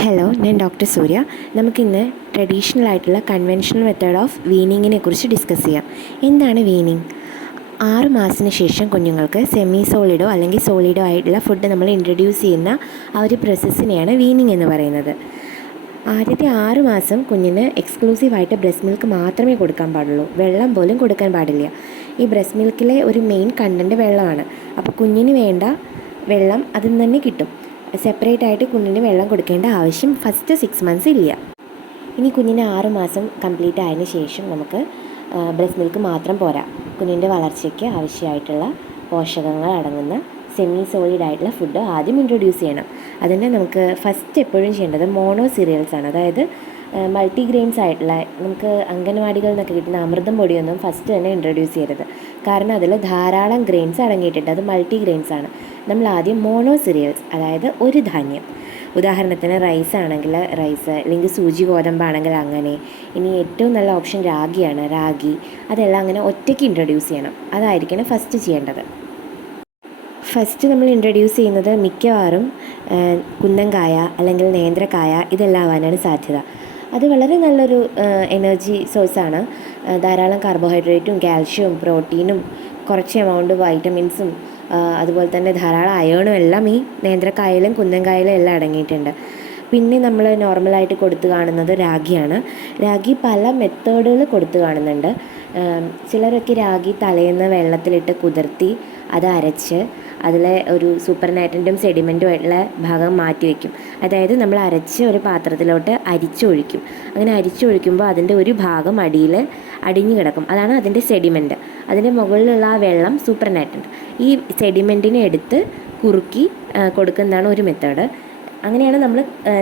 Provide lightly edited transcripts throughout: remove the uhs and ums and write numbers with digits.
Hello, ഞാൻ doctor സൂര്യ. നമുക്കിന്ന് traditional ആയിട്ടുള്ള കൺവെൻഷണൽ മെത്തേഡ് ഓഫ് വീനിങ്ങിനെ കുറിച്ച് ഡിസ്കസ് ചെയ്യാം. എന്താണ് വീനിങ്? 6 മാസത്തിന് ശേഷം കുഞ്ഞുങ്ങൾക്ക് സെമി സോളിഡോ അല്ലെങ്കിൽ സോളിഡോ ആയിട്ടുള്ള ഫുഡ് നമ്മൾ ഇൻട്രൊഡ്യൂസ് ചെയ്യുന്ന ആ ഒരു പ്രോസസ്സിനെയാണ് വീനിങ് എന്ന് പറയുന്നത്. ആദ്യത്തെ 6 മാസം കുഞ്ഞിന് എക്സ്ക്ലൂസീവായിട്ട് ബ്രസ്റ്റ് മിൽക്ക് മാത്രമേ കൊടുക്കാൻ പാടുള്ളൂ. വെള്ളം പോലും കൊടുക്കാൻ പാടില്ല. ഈ ബ്രസ്റ്റ് മിൽക്കിലെ ഒരു മെയിൻ കണ്ടൻറ്റ് വെള്ളമാണ്. അപ്പോൾ കുഞ്ഞിന് വേണ്ട വെള്ളം അതിൽ നിന്ന് തന്നെ കിട്ടും. സെപ്പറേറ്റ് ആയിട്ട് കുഞ്ഞിന് വെള്ളം കൊടുക്കേണ്ട ആവശ്യം ഫസ്റ്റ് 6 മന്ത്സ് ഇല്ല. ഇനി കുഞ്ഞിന് 6 മാസം കംപ്ലീറ്റ് ആയതിനു ശേഷം നമുക്ക് ബ്രസ്റ്റ് മിൽക്ക് മാത്രം പോരാ. കുഞ്ഞിൻ്റെ വളർച്ചയ്ക്ക് ആവശ്യമായിട്ടുള്ള പോഷകങ്ങൾ അടങ്ങുന്ന സെമി സോളിഡ് ആയിട്ടുള്ള ഫുഡ് ആദ്യം ഇൻട്രൊഡ്യൂസ് ചെയ്യണം. അതിന് നമുക്ക് ഫസ്റ്റ് എപ്പോഴും ചെയ്യേണ്ടത് മോണോ സീരിയൽസ് ആണ്. അതായത് മൾട്ടിഗ്രെയിൻസ് ആയിട്ടുള്ള നമുക്ക് അംഗൻവാടികളിൽ നിന്നൊക്കെ കിട്ടുന്ന അമൃതം പൊടിയൊന്നും ഫസ്റ്റ് തന്നെ ഇൻട്രൊഡ്യൂസ് ചെയ്യരുത്. കാരണം അതിൽ ധാരാളം ഗ്രെയിൻസ് അടങ്ങിയിട്ടുണ്ട്. അത് മൾട്ടിഗ്രെയിൻസ് ആണ്. നമ്മൾ ആദ്യം മോണോ സീരിയൽസ്, അതായത് ഒരു ധാന്യം, ഉദാഹരണത്തിന് റൈസ് ആണെങ്കിൽ റൈസ്, അല്ലെങ്കിൽ സൂചി ഗോതമ്പാണെങ്കിൽ അങ്ങനെ. ഇനി ഏറ്റവും നല്ല ഓപ്ഷൻ രാഗിയാണ്, രാഗി. അതെല്ലാം അങ്ങനെ ഒറ്റയ്ക്ക് ഇൻട്രൊഡ്യൂസ് ചെയ്യണം. അതായിരിക്കണം ഫസ്റ്റ് ചെയ്യേണ്ടത്. ഫസ്റ്റ് നമ്മൾ ഇൻട്രൊഡ്യൂസ് ചെയ്യുന്നത് മിക്കവാറും കുന്നങ്കായ അല്ലെങ്കിൽ നേന്ത്രക്കായ, ഇതെല്ലാം ആവാനാണ് സാധ്യത. അത് വളരെ നല്ലൊരു എനർജി സോഴ്സാണ്. ധാരാളം കാർബോഹൈഡ്രേറ്റും കാൽഷ്യവും പ്രോട്ടീനും കുറച്ച് എമൗണ്ട് വൈറ്റമിൻസും അതുപോലെ തന്നെ ധാരാളം അയേണും എല്ലാം ഈ നേന്ത്രക്കായയിലും കുന്നങ്കായയിലും എല്ലാം അടങ്ങിയിട്ടുണ്ട്. പിന്നെ നമ്മൾ നോർമലായിട്ട് കൊടുത്തു കാണുന്നത് രാഗിയാണ്. രാഗി പല മെത്തേഡുകൾ കൊടുത്തു കാണുന്നുണ്ട്. ചിലരൊക്കെ രാഗി തലേന്ന് വെള്ളത്തിലിട്ട് കുതിർത്തി അത് അരച്ച് അതിലെ ഒരു സൂപ്പർ നാറ്റൻറ്റും സെഡിമെൻറ്റും ആയിട്ടുള്ള ഭാഗം മാറ്റി വയ്ക്കും. അതായത് നമ്മൾ അരച്ച് ഒരു പാത്രത്തിലോട്ട് അരിച്ചൊഴിക്കും. അങ്ങനെ അരിച്ചൊഴിക്കുമ്പോൾ അതിൻ്റെ ഒരു ഭാഗം അടിയിൽ അടിഞ്ഞു കിടക്കും. അതാണ് അതിൻ്റെ സെഡിമെൻറ്റ്. അതിൻ്റെ മുകളിലുള്ള ആ വെള്ളം സൂപ്പർ നാറ്റൻറ്റ്. ഈ സെഡിമെൻറ്റിനെ എടുത്ത് കുറുക്കി കൊടുക്കുന്നതാണ് ഒരു മെത്തേഡ്. അങ്ങനെയാണ് നമ്മൾ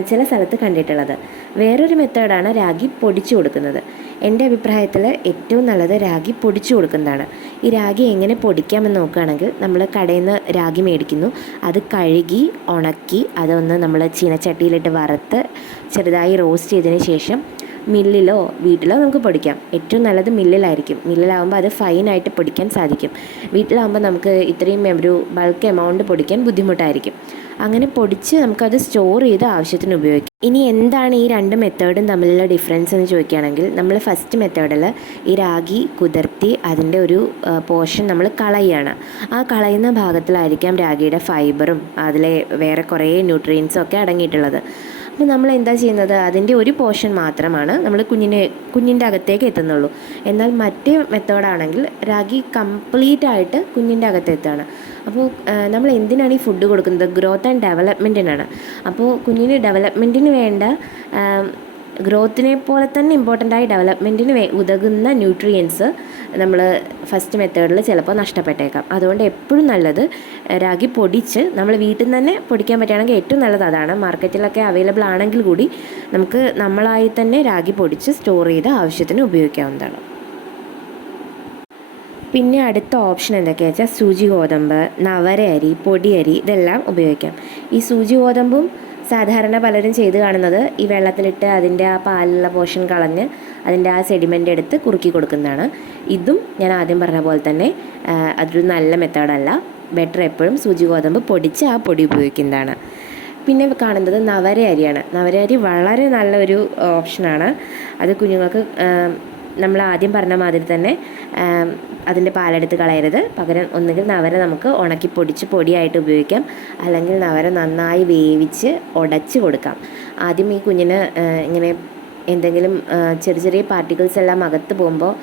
ചില സ്ഥലത്ത് കണ്ടിട്ടുള്ളത്. വേറൊരു മെത്തേഡാണ് രാഗി പൊടിച്ചു കൊടുക്കുന്നത്. എൻ്റെ അഭിപ്രായത്തിൽ ഏറ്റവും നല്ലത് രാഗി പൊടിച്ചു കൊടുക്കുന്നതാണ്. ഈ രാഗി എങ്ങനെ പൊടിക്കാമെന്ന് നോക്കുകയാണെങ്കിൽ, നമ്മൾ കടയിൽ നിന്ന് രാഗി മേടിക്കുന്നു. അത് കഴുകി ഉണക്കി അതൊന്ന് നമ്മൾ ചീനച്ചട്ടിയിലിട്ട് വറുത്ത് ചെറുതായി റോസ്റ്റ് ചെയ്തതിന് ശേഷം മില്ലിലോ വീട്ടിലോ നമുക്ക് പൊടിക്കാം. ഏറ്റവും നല്ലത് മില്ലിലായിരിക്കും. മില്ലിലാവുമ്പോൾ അത് ഫൈനായിട്ട് പൊടിക്കാൻ സാധിക്കും. വീട്ടിലാവുമ്പോൾ നമുക്ക് ഇത്രയും ഒരു ബൾക്ക് എമൗണ്ട് പൊടിക്കാൻ ബുദ്ധിമുട്ടായിരിക്കും. അങ്ങനെ പൊടിച്ച് നമുക്കത് സ്റ്റോർ ചെയ്ത് ആവശ്യത്തിന് ഉപയോഗിക്കാം. ഇനി എന്താണ് ഈ രണ്ട് മെത്തേഡും തമ്മിലുള്ള ഡിഫറൻസ് എന്ന് ചോദിക്കുകയാണെങ്കിൽ, നമ്മൾ ഫസ്റ്റ് മെത്തേഡിൽ ഈ രാഗി കുതിർത്തി അതിൻ്റെ ഒരു പോർഷൻ നമ്മൾ കളയുകയാണ്. ആ കളയുന്ന ഭാഗത്തിലായിരിക്കാം രാഗിയുടെ ഫൈബറും അതിലെ വേറെ കുറേ ന്യൂട്രിയൻസും ഒക്കെ അടങ്ങിയിട്ടുള്ളത്. അപ്പോൾ നമ്മൾ എന്താ ചെയ്യുന്നത്, അതിൻ്റെ ഒരു പോർഷൻ മാത്രമാണ് നമ്മൾ കുഞ്ഞിൻ്റെ അകത്തേക്ക് എത്തുന്നുള്ളൂ. എന്നാൽ മറ്റേ മെത്തേഡാണെങ്കിൽ രാഗി കംപ്ലീറ്റ് ആയിട്ട് കുഞ്ഞിൻ്റെ അകത്തെത്താണ്. അപ്പോൾ നമ്മൾ എന്തിനാണ് ഈ ഫുഡ് കൊടുക്കുന്നത്? ഗ്രോത്ത് ആൻഡ് ഡെവലപ്മെൻറ്റിനാണ്. അപ്പോൾ കുഞ്ഞിന് ഡെവലപ്മെൻറ്റിന് വേണ്ട ഗ്രോത്തിനെ പോലെ തന്നെ ഇമ്പോർട്ടൻ്റായി ഡെവലപ്മെൻറ്റിന് ഉതകുന്ന ന്യൂട്രിയൻസ് നമ്മൾ ഫസ്റ്റ് മെത്തേഡിൽ ചിലപ്പോൾ നഷ്ടപ്പെട്ടേക്കാം. അതുകൊണ്ട് എപ്പോഴും നല്ലത് രാഗി പൊടിച്ച് നമ്മൾ വീട്ടിൽ നിന്ന് തന്നെ പൊടിക്കാൻ പറ്റുകയാണെങ്കിൽ ഏറ്റവും നല്ലത് അതാണ്. മാർക്കറ്റിലൊക്കെ അവൈലബിൾ ആണെങ്കിൽ കൂടി നമുക്ക് നമ്മളായി തന്നെ രാഗി പൊടിച്ച് സ്റ്റോർ ചെയ്ത് ആവശ്യത്തിന് ഉപയോഗിക്കാവുന്നതാണ്. പിന്നെ അടുത്ത ഓപ്ഷൻ എന്തൊക്കെയാണെന്ന് വെച്ചാൽ സൂചി ഗോതമ്പ്, നവര അരി, പൊടിയരി, ഇതെല്ലാം ഉപയോഗിക്കാം. ഈ സൂചി ഗോതമ്പും സാധാരണ പലരും ചെയ്ത് കാണുന്നത് ഈ വെള്ളത്തിലിട്ട് അതിൻ്റെ ആ പാലിലുള്ള പോർഷൻ കളഞ്ഞ് അതിൻ്റെ ആ സെഡിമെൻ്റ് എടുത്ത് കുറുക്കി കൊടുക്കുന്നതാണ്. ഇതും ഞാൻ ആദ്യം പറഞ്ഞ പോലെ തന്നെ അതൊരു നല്ല മെത്തേഡല്ല. ബെറ്റർ എപ്പോഴും സൂചി ഗോതമ്പ് പൊടിച്ച് ആ പൊടി ഉപയോഗിക്കുന്നതാണ്. പിന്നെ കാണുന്നത് നവര അരിയാണ്. നവര അരി വളരെ നല്ലൊരു ഓപ്ഷനാണ്. അത് കുഞ്ഞുങ്ങൾക്ക് നമ്മൾ ആദ്യം പറഞ്ഞ മാതിരി തന്നെ അതിൻ്റെ പാലെടുത്ത് കളയരുത്. പകരം ഒന്നുകിൽ നവര നമുക്ക് ഉണക്കി പൊടിച്ച് പൊടിയായിട്ട് ഉപയോഗിക്കാം, അല്ലെങ്കിൽ നവര നന്നായി വേവിച്ച് ഉടച്ച് കൊടുക്കാം. ആദ്യം ഈ കുഞ്ഞിന് ഇങ്ങനെ എന്തെങ്കിലും ചെറിയ ചെറിയ പാർട്ടിക്കിൾസ് എല്ലാം അകത്ത് പോകുമ്പോൾ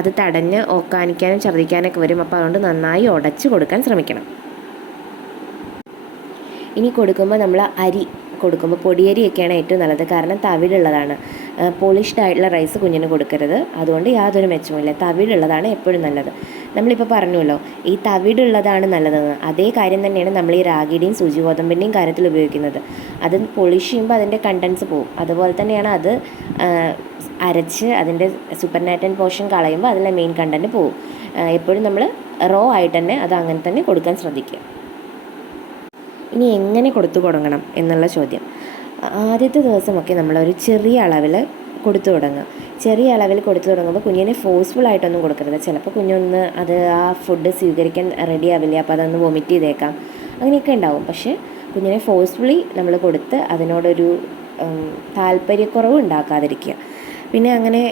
അത് തടഞ്ഞ് ഓക്കാനിക്കാനും ഛർദ്ദിക്കാനൊക്കെ വരും. അപ്പോൾ അതുകൊണ്ട് നന്നായി ഉടച്ച് കൊടുക്കാൻ ശ്രമിക്കണം. ഇനി കൊടുക്കുമ്പോൾ നമ്മൾ അരി കൊടുക്കുമ്പോൾ പൊടിയരിയൊക്കെയാണ് ഏറ്റവും നല്ലത്. കാരണം തവിടുള്ളതാണ്. പോളിഷ്ഡ് ആയിട്ടുള്ള റൈസ് കുഞ്ഞിന് കൊടുക്കരുത്. അതുകൊണ്ട് യാതൊരു മെച്ചവുമില്ല. തവിടുള്ളതാണ് എപ്പോഴും നല്ലത്. നമ്മളിപ്പോൾ പറഞ്ഞല്ലോ ഈ തവിടുള്ളതാണ് നല്ലതെന്ന്. അതേ കാര്യം തന്നെയാണ് നമ്മൾ ഈ രാഗിയുടെയും സൂചി ഗോതമ്പിൻ്റെയും കാര്യത്തിൽ ഉപയോഗിക്കുന്നത്. അത് പോളിഷ് ചെയ്യുമ്പോൾ അതിൻ്റെ കണ്ടൻസ് പോകും. അതുപോലെ തന്നെയാണ് അത് അരച്ച് അതിൻ്റെ സൂപ്പർ നാറ്റൻ പോർഷൻ കളയുമ്പോൾ അതിലെ മെയിൻ കണ്ടൻറ്റ് പോകും. എപ്പോഴും നമ്മൾ റോ ആയിട്ട് തന്നെ അത് അങ്ങനെ തന്നെ കൊടുക്കാൻ ശ്രദ്ധിക്കുക. ഇനി എങ്ങനെ കൊടുത്തു തുടങ്ങണം എന്നുള്ള ചോദ്യം. ആദ്യത്തെ ദിവസമൊക്കെ നമ്മളൊരു ചെറിയ അളവിൽ കൊടുത്തു തുടങ്ങുക. ചെറിയ അളവിൽ കൊടുത്തു തുടങ്ങുമ്പോൾ കുഞ്ഞിനെ ഫോഴ്സ്ഫുള്ളായിട്ടൊന്നും കൊടുക്കരുത്. ചിലപ്പോൾ കുഞ്ഞൊന്ന് അത് ആ ഫുഡ് സ്വീകരിക്കാൻ റെഡി ആവില്ല. അപ്പോൾ അതൊന്ന് വൊമിറ്റ് ചെയ്തേക്കാം. അങ്ങനെയൊക്കെ ഉണ്ടാവും. പക്ഷേ കുഞ്ഞിനെ ഫോഴ്സ്ഫുള്ളി നമ്മൾ കൊടുത്ത് അതിനോടൊരു താല്പര്യക്കുറവ് ഉണ്ടാക്കാതിരിക്കുക. പിന്നെ അങ്ങനെ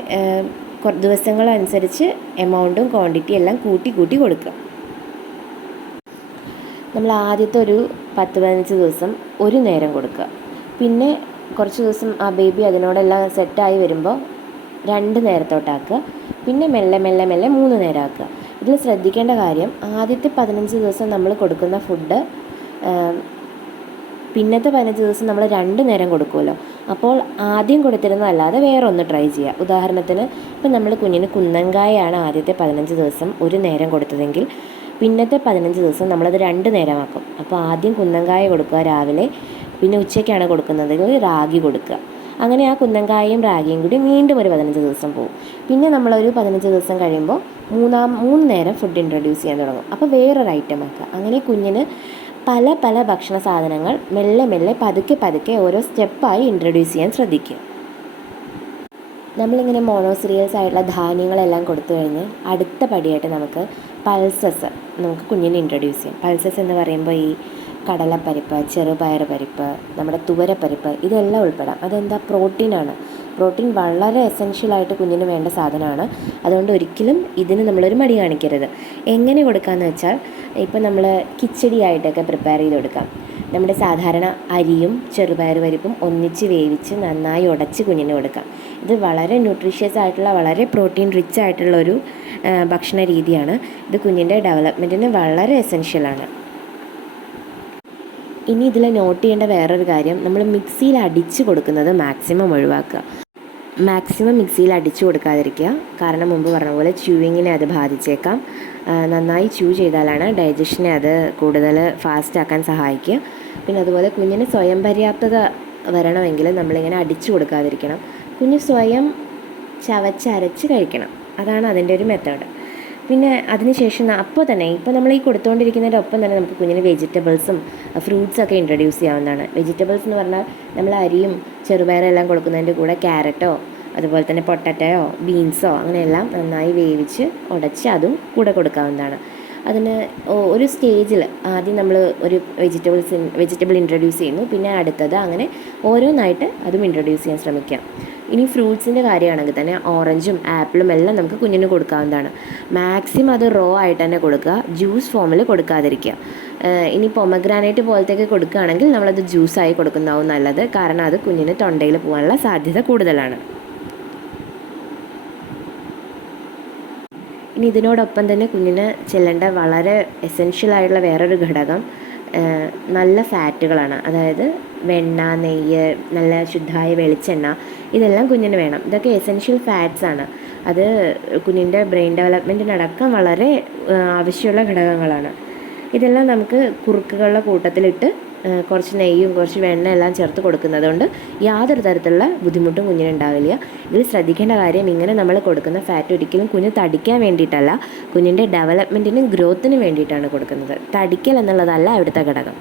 ദിവസങ്ങളനുസരിച്ച് എമൗണ്ടും ക്വാണ്ടിറ്റി എല്ലാം കൂട്ടി കൂട്ടി കൊടുക്കുക. നമ്മൾ ആദ്യത്തെ ഒരു 10-15 ദിവസം ഒരു നേരം കൊടുക്കുക. പിന്നെ കുറച്ച് ദിവസം ആ ബേബി അതിനോടെല്ലാം സെറ്റായി വരുമ്പോൾ 2 നേരത്തോട്ടാക്കുക. പിന്നെ മെല്ലെ മെല്ലെ മെല്ലെ 3 നേരം ആക്കുക. ഇതിൽ ശ്രദ്ധിക്കേണ്ട കാര്യം, ആദ്യത്തെ 15 ദിവസം നമ്മൾ കൊടുക്കുന്ന ഫുഡ് പിന്നത്തെ 15 ദിവസം നമ്മൾ 2 നേരം കൊടുക്കുമല്ലോ. അപ്പോൾ ആദ്യം കൊടുത്തിരുന്നതല്ലാതെ വേറെ ഒന്ന് ട്രൈ ചെയ്യുക. ഉദാഹരണത്തിന് ഇപ്പം നമ്മൾ കുഞ്ഞിന് കുന്നൻകായാണ് ആദ്യത്തെ 15 ദിവസം ഒരു നേരം കൊടുത്തതെങ്കിൽ പിന്നത്തെ 15 ദിവസം നമ്മളത് 2 നേരമാക്കും. അപ്പോൾ ആദ്യം കുന്നൻകായ കൊടുക്കുക രാവിലെ, പിന്നെ ഉച്ചയ്ക്കാണ് കൊടുക്കുന്നതെങ്കിൽ റാഗി കൊടുക്കുക. അങ്ങനെ ആ കുന്നൻകായയും റാഗിയും കൂടി വീണ്ടും ഒരു 15 ദിവസം പോകും. പിന്നെ നമ്മളൊരു 15 ദിവസം കഴിയുമ്പോൾ 3 നേരം ഫുഡ് ഇൻട്രൊഡ്യൂസ് ചെയ്യാൻ തുടങ്ങും. അപ്പോൾ വേറൊരു ഐറ്റം ആക്കുക. അങ്ങനെ കുഞ്ഞിന് പല പല ഭക്ഷണ സാധനങ്ങൾ മെല്ലെ മെല്ലെ പതുക്കെ പതുക്കെ ഓരോ സ്റ്റെപ്പായി ഇൻട്രൊഡ്യൂസ് ചെയ്യാൻ ശ്രദ്ധിക്കുക. നമ്മളിങ്ങനെ മോണോസിറിയൽസ് ആയിട്ടുള്ള ധാന്യങ്ങളെല്ലാം കൊടുത്തു കഴിഞ്ഞ് അടുത്ത പടിയായിട്ട് നമുക്ക് പൾസസ് നമുക്ക് കുഞ്ഞിനെ ഇൻട്രൊഡ്യൂസ് ചെയ്യാം. പൾസസ് എന്ന് പറയുമ്പോൾ ഈ കടലപ്പരിപ്പ്, ചെറുപയർ പരിപ്പ്, നമ്മുടെ തുവരപ്പരിപ്പ് ഇതെല്ലാം ഉൾപ്പെടാം. അതെന്താ? പ്രോട്ടീനാണ്. പ്രോട്ടീൻ വളരെ എസെൻഷ്യലായിട്ട് കുഞ്ഞിന് വേണ്ട സാധനമാണ്. അതുകൊണ്ട് ഒരിക്കലും ഇതിന് നമ്മളൊരു മടി കാണിക്കരുത്. എങ്ങനെ കൊടുക്കാമെന്ന് വെച്ചാൽ, ഇപ്പം നമ്മൾ കിച്ചടി ആയിട്ടൊക്കെ പ്രിപ്പയർ ചെയ്ത് കൊടുക്കാം. നമ്മുടെ സാധാരണ അരിയും ചെറുപയർ പരിപ്പും ഒന്നിച്ച് വേവിച്ച് നന്നായി ഉടച്ച് കുഞ്ഞിന് കൊടുക്കാം. ഇത് വളരെ ന്യൂട്രീഷ്യസ് ആയിട്ടുള്ള, വളരെ പ്രോട്ടീൻ റിച്ച് ആയിട്ടുള്ളൊരു ഭക്ഷണ രീതിയാണ്. ഇത് കുഞ്ഞിൻ്റെ ഡെവലപ്മെൻറ്റിന് വളരെ എസെൻഷ്യലാണ്. ഇനി ഇതിൽ നോട്ട് ചെയ്യേണ്ട വേറൊരു കാര്യം, നമ്മൾ മിക്സിയിൽ അടിച്ച് കൊടുക്കുന്നത് മാക്സിമം ഒഴിവാക്കുക. മാക്സിമം മിക്സിയിൽ അടിച്ചു കൊടുക്കാതിരിക്കുക. കാരണം മുമ്പ് പറഞ്ഞ പോലെ ച്യൂയിങ്ങിനെ അത് ബാധിച്ചേക്കാം. നന്നായി ച്യൂ ചെയ്താലാണ് ഡൈജഷനെ അത് കൂടുതൽ ഫാസ്റ്റ് ആക്കാൻ സഹായിക്കുക. പിന്നെ അതുപോലെ കുഞ്ഞിന് സ്വയം പര്യാപ്തത വരണമെങ്കിൽ നമ്മളിങ്ങനെ അടിച്ചു കൊടുക്കാതിരിക്കണം. കുഞ്ഞ് സ്വയം ചവച്ചരച്ച് കഴിക്കണം. അതാണ് അതിൻ്റെ ഒരു മെത്തേഡ്. പിന്നെ അതിനുശേഷം അപ്പോൾ തന്നെ ഇപ്പോൾ നമ്മൾ ഈ കൊടുത്തുകൊണ്ടിരിക്കുന്നതിൻ്റെ ഒപ്പം തന്നെ നമുക്ക് കുഞ്ഞിന് വെജിറ്റബിൾസും ഫ്രൂട്ട്സൊക്കെ ഇൻട്രൊഡ്യൂസ് ചെയ്യാവുന്നതാണ്. വെജിറ്റബിൾസ് എന്ന് പറഞ്ഞാൽ നമ്മൾ അരിയും ചെറുപയറെല്ലാം കൊടുക്കുന്നതിൻ്റെ കൂടെ ക്യാരറ്റോ അതുപോലെ തന്നെ പൊട്ടറ്റയോ ബീൻസോ അങ്ങനെയെല്ലാം നന്നായി വേവിച്ച് ഉടച്ച് അതും കൂടെ കൊടുക്കാവുന്നതാണ്. അതിന് ഒരു സ്റ്റേജിൽ ആദ്യം നമ്മൾ ഒരു വെജിറ്റബിൾ ഇൻട്രൊഡ്യൂസ് ചെയ്യുന്നു, പിന്നെ അടുത്തത്, അങ്ങനെ ഓരോന്നായിട്ട് അതും ഇൻട്രൊഡ്യൂസ് ചെയ്യാൻ ശ്രമിക്കാം. ഇനി ഫ്രൂട്ട്സിൻ്റെ കാര്യമാണെങ്കിൽ തന്നെ ഓറഞ്ചും ആപ്പിളും എല്ലാം നമുക്ക് കുഞ്ഞിന് കൊടുക്കാവുന്നതാണ്. മാക്സിമം അത് റോ ആയിട്ട് തന്നെ കൊടുക്കുക, ജ്യൂസ് ഫോമിൽ കൊടുക്കാതിരിക്കുക. ഇനി പൊമഗ്രാനൈറ്റ് പോലത്തെയൊക്കെ കൊടുക്കുകയാണെങ്കിൽ നമ്മളത് ജ്യൂസായി കൊടുക്കുന്നതാവും നല്ലത്. കാരണം അത് കുഞ്ഞിന് തൊണ്ടയിൽ പോകാനുള്ള സാധ്യത കൂടുതലാണ്. ഇനി ഇതിനോടൊപ്പം തന്നെ കുഞ്ഞിന് ചെല്ലേണ്ട വളരെ എസെൻഷ്യലായിട്ടുള്ള വേറൊരു ഘടകം നല്ല ഫാറ്റുകളാണ്. അതായത് വെണ്ണ, നെയ്യ്, നല്ല ശുദ്ധമായ വെളിച്ചെണ്ണ, ഇതെല്ലാം കുഞ്ഞിന് വേണം. ഇതൊക്കെ എസെൻഷ്യൽ ഫാറ്റ്സ് ആണ്. അത് കുഞ്ഞിൻ്റെ ബ്രെയിൻ ഡെവലപ്മെൻറ്റിനടക്കം വളരെ ആവശ്യമുള്ള ഘടകങ്ങളാണ്. ഇതെല്ലാം നമുക്ക് കുറുക്കുകളുടെ കൂട്ടത്തിലിട്ട് കുറച്ച് നെയ്യും കുറച്ച് വെണ്ണ എല്ലാം ചേർത്ത് കൊടുക്കുന്നത് കൊണ്ട് യാതൊരു തരത്തിലുള്ള ബുദ്ധിമുട്ടും കുഞ്ഞിനുണ്ടാവില്ല. ഇതിൽ ശ്രദ്ധിക്കേണ്ട കാര്യം, ഇങ്ങനെ നമ്മൾ കൊടുക്കുന്ന ഫാറ്റ് ഒരിക്കലും കുഞ്ഞ് തടിക്കാൻ വേണ്ടിയിട്ടല്ല, കുഞ്ഞിൻ്റെ ഡെവലപ്മെൻറ്റിനും ഗ്രോത്തിനും വേണ്ടിയിട്ടാണ് കൊടുക്കുന്നത്. തടിക്കൽ എന്നുള്ളതല്ല ഇവിടുത്തെ ഘടകം.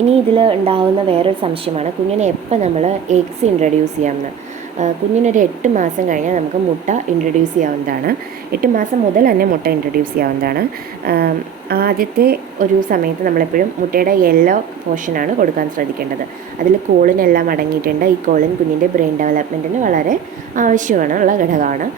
ഇനി ഇതിൽ ഉണ്ടാകുന്ന വേറൊരു സംശയമാണ്, കുഞ്ഞിനെ എപ്പോൾ നമ്മൾ എഗ്സ് ഇൻട്രൊഡ്യൂസ് ചെയ്യാമെന്ന്. കുഞ്ഞിനൊരു 8 മാസം കഴിഞ്ഞാൽ നമുക്ക് മുട്ട ഇൻട്രൊഡ്യൂസ് ചെയ്യാവുന്നതാണ്. 8 മാസം മുതൽ തന്നെ മുട്ട ഇൻട്രൊഡ്യൂസ് ചെയ്യാവുന്നതാണ്. ആദ്യത്തെ ഒരു സമയത്ത് നമ്മളെപ്പോഴും മുട്ടയുടെ യെല്ലോ പോർഷനാണ് കൊടുക്കാൻ ശ്രദ്ധിക്കേണ്ടത്. അതിൽ കോളിനെല്ലാം അടങ്ങിയിട്ടുണ്ട്. ഈ കോളിൻ കുഞ്ഞിൻ്റെ ബ്രെയിൻ ഡെവലപ്മെൻറ്റിന് വളരെ ആവശ്യമുള്ള ഘടകമാണ്.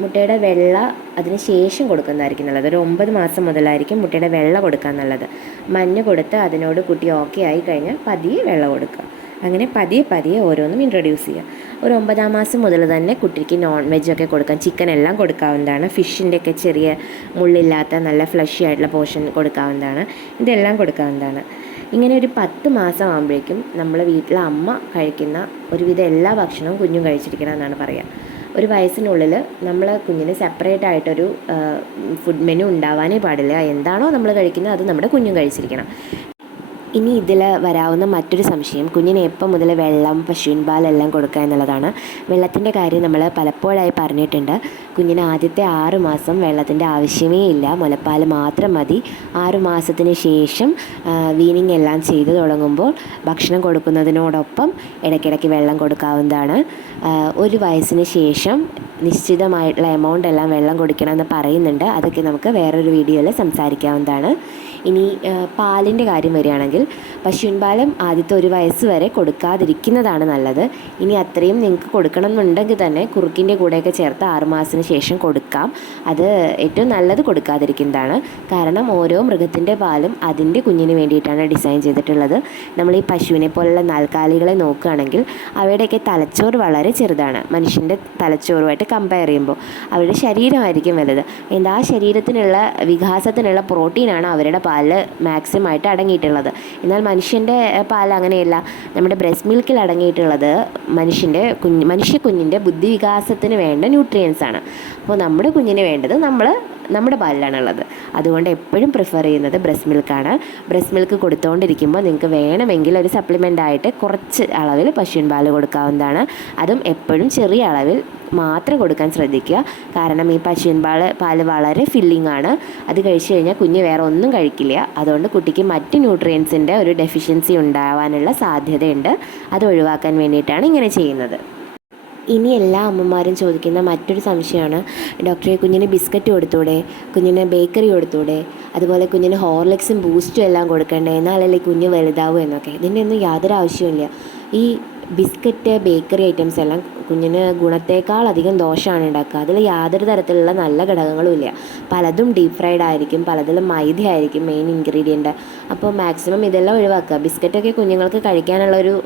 മുട്ടയുടെ വെള്ള അതിന് ശേഷം കൊടുക്കുന്നതായിരിക്കും നല്ലത്. ഒരു 9 മാസം മുതലായിരിക്കും മുട്ടയുടെ വെള്ള കൊടുക്കാൻ നല്ലത്. മഞ്ഞ കൊടുത്ത് അതിനോട് കുട്ടി ഓക്കെ ആയി കഴിഞ്ഞാൽ പതിയെ വെള്ള കൊടുക്കുക. അങ്ങനെ പതിയെ പതിയെ ഓരോന്നും ഇൻട്രൊഡ്യൂസ് ചെയ്യുക. ഒരു 9-ാം മാസം മുതൽ തന്നെ കുട്ടിക്ക് നോൺ വെജൊക്കെ കൊടുക്കാം. ചിക്കൻ എല്ലാം കൊടുക്കാവുന്നതാണ്. ഫിഷിൻ്റെയൊക്കെ ചെറിയ മുള്ളില്ലാത്ത നല്ല ഫ്ലഷി ആയിട്ടുള്ള പോർഷൻ കൊടുക്കാവുന്നതാണ്. ഇതെല്ലാം കൊടുക്കാവുന്നതാണ്. ഇങ്ങനെ ഒരു 10 മാസം ആകുമ്പോഴേക്കും നമ്മൾ വീട്ടിലെ അമ്മ കഴിക്കുന്ന ഒരുവിധം എല്ലാ ഭക്ഷണവും കുഞ്ഞും കഴിച്ചിരിക്കണം എന്നാണ് പറയുക. ഒരു വയസ്സിനുള്ളിൽ നമ്മൾ കുഞ്ഞിന് സെപ്പറേറ്റ് ആയിട്ടൊരു ഫുഡ് മെനു ഉണ്ടാവാനേ പാടില്ല. എന്താണോ നമ്മൾ കഴിക്കുന്നത് അത് നമ്മുടെ കുഞ്ഞും കഴിച്ചിരിക്കണം. ഇനി ഇതിൽ വരാവുന്ന മറ്റൊരു സംശയം, കുഞ്ഞിന് എപ്പം മുതൽ വെള്ളം, പശുവിൻ പാലെല്ലാം കൊടുക്കുക എന്നുള്ളതാണ്. വെള്ളത്തിൻ്റെ കാര്യം നമ്മൾ പലപ്പോഴായി പറഞ്ഞിട്ടുണ്ട്. കുഞ്ഞിന് ആദ്യത്തെ 6 മാസം വെള്ളത്തിൻ്റെ ആവശ്യമേ ഇല്ല, മുലപ്പാൽ മാത്രം മതി. 6 മാസത്തിന് ശേഷം വീനിങ് എല്ലാം ചെയ്തു തുടങ്ങുമ്പോൾ ഭക്ഷണം കൊടുക്കുന്നതിനോടൊപ്പം ഇടയ്ക്കിടയ്ക്ക് വെള്ളം കൊടുക്കാവുന്നതാണ്. 1 വയസ്സിന് ശേഷം നിശ്ചിതമായിട്ടുള്ള എമൗണ്ട് എല്ലാം വെള്ളം കുടിക്കണമെന്ന് പറയുന്നുണ്ട്. അതൊക്കെ നമുക്ക് വേറൊരു വീഡിയോയിൽ സംസാരിക്കാവുന്നതാണ്. ഇനി പാലിൻ്റെ കാര്യം വരികയാണെങ്കിൽ പശുവിൻ പാലും ആദ്യത്തെ 1 വയസ്സ് വരെ കൊടുക്കാതിരിക്കുന്നതാണ് നല്ലത്. ഇനി അത്രയും നിങ്ങൾക്ക് കൊടുക്കണം എന്നുണ്ടെങ്കിൽ തന്നെ കുറുക്കിൻ്റെ കൂടെയൊക്കെ ചേർത്ത് 6 മാസത്തിന് ശേഷം കൊടുക്കാം. അത് ഏറ്റവും നല്ലത് കൊടുക്കാതിരിക്കുന്നതാണ്. കാരണം ഓരോ മൃഗത്തിൻ്റെ പാലും അതിൻ്റെ കുഞ്ഞിന് വേണ്ടിയിട്ടാണ് ഡിസൈൻ ചെയ്തിട്ടുള്ളത്. നമ്മൾ ഈ പശുവിനെ പോലുള്ള നാൽക്കാലികളെ നോക്കുകയാണെങ്കിൽ അവയുടെയൊക്കെ തലച്ചോറ് വളരെ ചെറുതാണ്. മനുഷ്യൻ്റെ തലച്ചോറുമായിട്ട് കമ്പയർ ചെയ്യുമ്പോൾ അവരുടെ ശരീരമായിരിക്കും വലുത്. ആ ശരീരത്തിനുള്ള വികാസത്തിനുള്ള പ്രോട്ടീനാണ് അവരുടെ പാലിൽ മാക്സിമം ആയിട്ട് അടങ്ങിയിട്ടുള്ളത്. എന്നാൽ മനുഷ്യൻ്റെ പാൽ അങ്ങനെയല്ല. നമ്മുടെ ബ്രസ്റ്റ് മിൽക്കിൽ അടങ്ങിയിട്ടുള്ളത് മനുഷ്യ കുഞ്ഞിൻ്റെ ബുദ്ധി വികാസത്തിന് വേണ്ട ന്യൂട്രിയൻസ് ആണ്. അപ്പോൾ നമ്മുടെ കുഞ്ഞിന് വേണ്ടത് നമ്മുടെ പാലിലാണുള്ളത്. അതുകൊണ്ട് എപ്പോഴും പ്രിഫർ ചെയ്യുന്നത് ബ്രസ്റ്റ് മിൽക്കാണ്. ബ്രസ്റ്റ് മിൽക്ക് കൊടുത്തുകൊണ്ടിരിക്കുമ്പോൾ നിങ്ങൾക്ക് വേണമെങ്കിൽ ഒരു സപ്ലിമെൻ്റ് ആയിട്ട് കുറച്ച് അളവിൽ പശുവിൻ പാൽ കൊടുക്കാവുന്നതാണ്. അതും എപ്പോഴും ചെറിയ അളവിൽ മാത്രം കൊടുക്കാൻ ശ്രദ്ധിക്കുക. കാരണം ഈ പശുവിൻ പാൽ വളരെ ഫില്ലിംഗ് ആണ്. അത് കഴിച്ചു കഴിഞ്ഞാൽ കുഞ്ഞ് വേറെ ഒന്നും കഴിക്കില്ല. അതുകൊണ്ട് കുട്ടിക്ക് മറ്റ് ന്യൂട്രിയൻസിൻ്റെ ഒരു ഡെഫിഷ്യൻസി ഉണ്ടാവാനുള്ള സാധ്യതയുണ്ട്. അത് ഒഴിവാക്കാൻ വേണ്ടിയിട്ടാണ് ഇങ്ങനെ ചെയ്യുന്നത്. ഇനി എല്ലാ അമ്മമാരും ചോദിക്കുന്ന മറ്റൊരു സംശയമാണ്, ഡോക്ടറെ കുഞ്ഞിന് ബിസ്ക്കറ്റ് കൊടുത്തൂടെ, കുഞ്ഞിന് ബേക്കറി കൊടുത്തൂടെ, അതുപോലെ കുഞ്ഞിന് ഹോർലിക്സും ബൂസ്റ്റും എല്ലാം കൊടുക്കണ്ടേ, എന്നാലല്ലേ കുഞ്ഞ് വലുതാവൂ എന്നൊക്കെ. ഇതിൻ്റെ ഒന്നും യാതൊരു ആവശ്യമില്ല. ഈ ബിസ്ക്കറ്റ് ബേക്കറി ഐറ്റംസ് എല്ലാം കുഞ്ഞിന് ഗുണത്തേക്കാളധികം ദോഷമാണ് ഉണ്ടാക്കുക. അതിൽ യാതൊരു തരത്തിലുള്ള നല്ല ഘടകങ്ങളും ഇല്ല. പലതും ഡീപ്പ് ഫ്രൈഡ് ആയിരിക്കും, പലതിലും മൈദ ആയിരിക്കും മെയിൻ ഇൻഗ്രീഡിയൻറ്റ്. അപ്പോൾ മാക്സിമം ഇതെല്ലാം ഒഴിവാക്കുക. ബിസ്ക്കറ്റൊക്കെ കുഞ്ഞുങ്ങൾക്ക് കഴിക്കാനുള്ളൊരു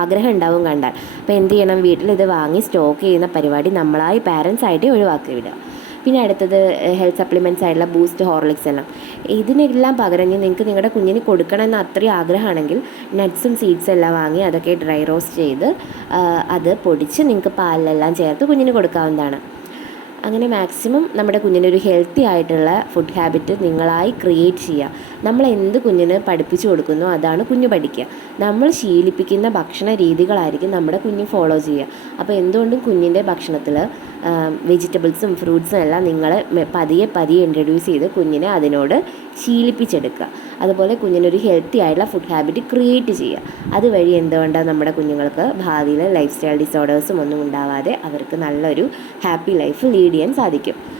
ആഗ്രഹം ഉണ്ടാവും കണ്ടാൽ. അപ്പോൾ എന്ത് ചെയ്യണം, വീട്ടിൽ ഇത് വാങ്ങി സ്റ്റോക്ക് ചെയ്യുന്ന പരിപാടി നമ്മളായി പാരൻസ് ആയിട്ട് ഒഴിവാക്കി വിടുക. പിന്നെ അടുത്തത് ഹെൽത്ത് സപ്ലിമെൻറ്റ്സ് ആയിട്ടുള്ള ബൂസ്റ്റ്, ഹോർലിക്സ് എല്ലാം. ഇതിനെല്ലാം പകരം നിങ്ങൾക്ക് നിങ്ങളുടെ കുഞ്ഞിന് കൊടുക്കണമെന്ന് അത്രയും ആഗ്രഹമാണെങ്കിൽ നട്ട്സും സീഡ്സും എല്ലാം വാങ്ങി അതൊക്കെ ഡ്രൈ റോസ്റ്റ് ചെയ്ത് അത് പൊടിച്ച് നിങ്ങൾക്ക് പാലിലെല്ലാം ചേർത്ത് കുഞ്ഞിന് കൊടുക്കാവുന്നതാണ്. അങ്ങനെ മാക്സിമം നമ്മുടെ കുഞ്ഞിനൊരു ഹെൽത്തി ആയിട്ടുള്ള ഫുഡ് ഹാബിറ്റ് നിങ്ങളായി ക്രിയേറ്റ് ചെയ്യുക. നമ്മൾ എന്ത് കുഞ്ഞിന് പഠിപ്പിച്ചു കൊടുക്കുന്നോ അതാണ് കുഞ്ഞ് പഠിക്കുക. നമ്മൾ ശീലിപ്പിക്കുന്ന ഭക്ഷണ രീതികളായിരിക്കും നമ്മുടെ കുഞ്ഞ് ഫോളോ ചെയ്യുക. അപ്പോൾ എന്തുകൊണ്ടും കുഞ്ഞിൻ്റെ ഭക്ഷണത്തിൽ വെജിറ്റബിൾസും ഫ്രൂട്ട്സും എല്ലാം നിങ്ങൾ പതിയെ ഇൻട്രൊഡ്യൂസ് ചെയ്ത് കുഞ്ഞിനെ അതിനോട് ശീലിപ്പിച്ചെടുക്കുക. അതുപോലെ കുഞ്ഞിനൊരു ഹെൽത്തി ആയിട്ടുള്ള ഫുഡ് ഹാബിറ്റ് ക്രിയേറ്റ് ചെയ്യുക. അതുവഴി എന്തുകൊണ്ടാണ് നമ്മുടെ കുഞ്ഞുങ്ങൾക്ക് ഭാവിയിൽ ലൈഫ് സ്റ്റൈൽ ഡിസോർഡേഴ്സും ഒന്നും ഉണ്ടാവാതെ അവർക്ക് നല്ലൊരു ഹാപ്പി ലൈഫ് ലീഡ് ചെയ്യാൻ സാധിക്കും.